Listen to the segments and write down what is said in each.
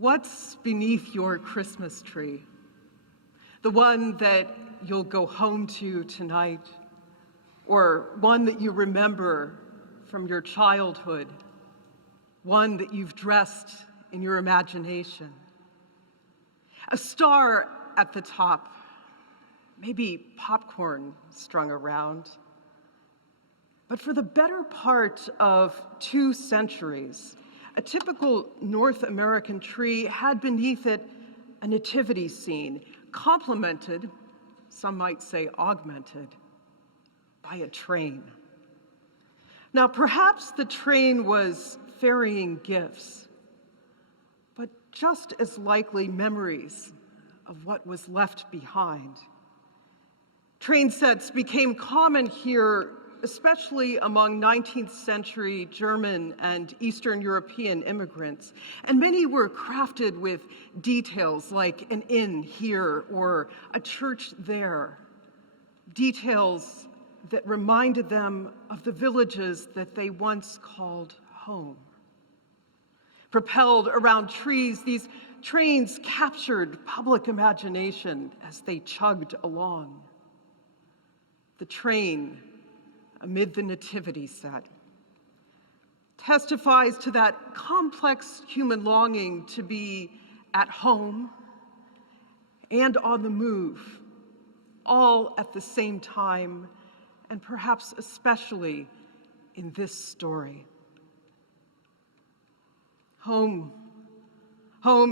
What's beneath your Christmas tree? The one that you'll go home to tonight, or one that you remember from your childhood, one that you've dressed in your imagination. A star at the top, maybe popcorn strung around. But for the better part of 2 centuries, a typical North American tree had beneath it a nativity scene, complemented, some might say augmented, by a train. Now, perhaps the train was ferrying gifts, but just as likely memories of what was left behind. Train sets became common here, especially among 19th century German and Eastern European immigrants. And many were crafted with details like an inn here or a church there. Details that reminded them of the villages that they once called home. Propelled around trees, these trains captured public imagination as they chugged along. The train amid the nativity set testifies to that complex human longing to be at home and on the move, all at the same time, and perhaps especially in this story. Home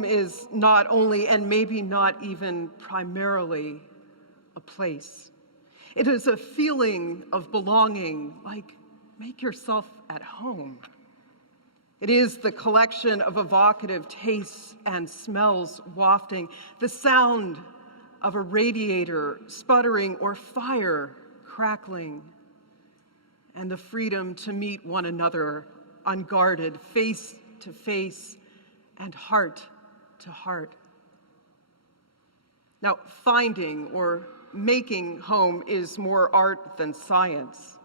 is not only, and maybe not even primarily, a place. It is a feeling of belonging, like make yourself at home. It is the collection of evocative tastes and smells wafting, the sound of a radiator sputtering or fire crackling, and the freedom to meet one another unguarded, face to face and heart to heart. Now, finding or making home is more art than science.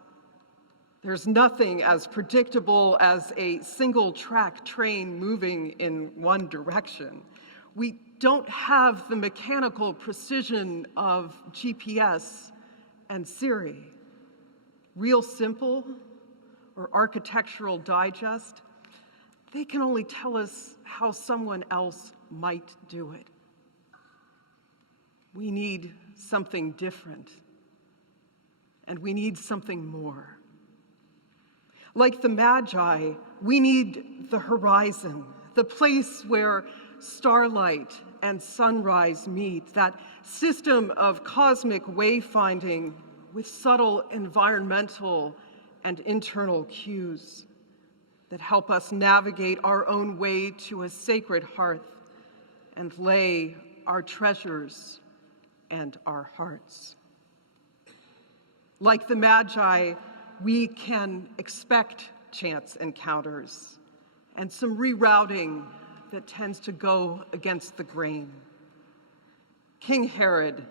There's nothing as predictable as a single-track train moving in one direction. We don't have the mechanical precision of GPS and Siri. Real Simple or Architectural Digest, they can only tell us how someone else might do it. We need something different, and we need something more. Like the Magi, we need the horizon, the place where starlight and sunrise meet, that system of cosmic wayfinding with subtle environmental and internal cues that help us navigate our own way to a sacred hearth and lay our treasures and our hearts. Like the Magi, we can expect chance encounters and some rerouting that tends to go against the grain. King Herod,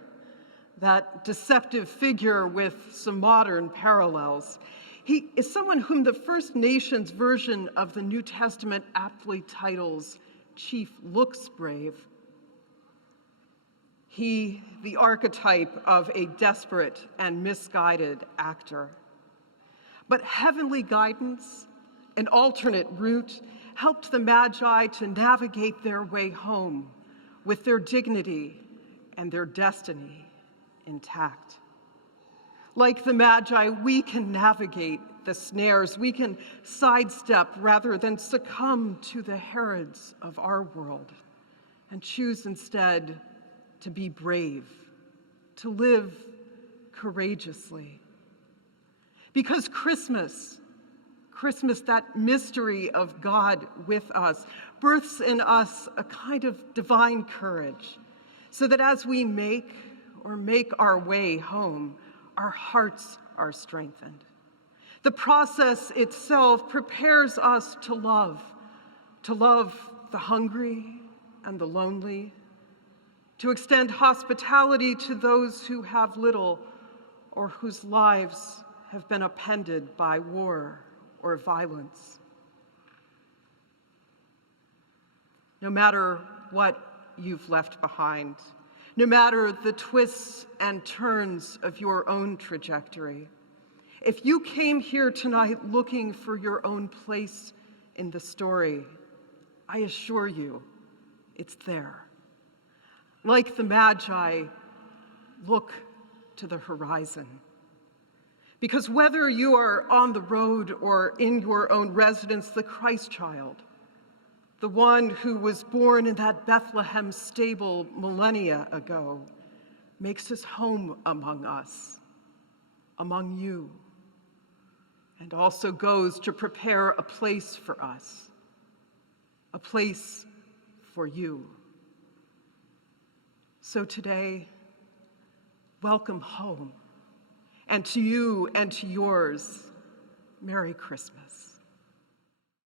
that deceptive figure with some modern parallels, he is someone whom the First Nations version of the New Testament aptly titles Chief Looks Brave. He, the archetype of a desperate and misguided actor. But heavenly guidance, an alternate route, helped the Magi to navigate their way home with their dignity and their destiny intact. Like the Magi, we can navigate the snares. We can sidestep rather than succumb to the Herods of our world and choose instead to be brave, to live courageously. Because Christmas, that mystery of God with us, births in us a kind of divine courage, so that as we make our way home, our hearts are strengthened. The process itself prepares us to love the hungry and the lonely, to extend hospitality to those who have little or whose lives have been upended by war or violence. no matter what you've left behind, no matter the twists and turns of your own trajectory. If you came here tonight looking for your own place in the story, I assure you, it's there. Like the Magi, look to the horizon. Because whether you are on the road or in your own residence, the Christ child, the one who was born in that Bethlehem stable millennia ago, makes his home among us, among you, and also goes to prepare a place for us, a place for you. So today, welcome home, and to you and to yours, Merry Christmas.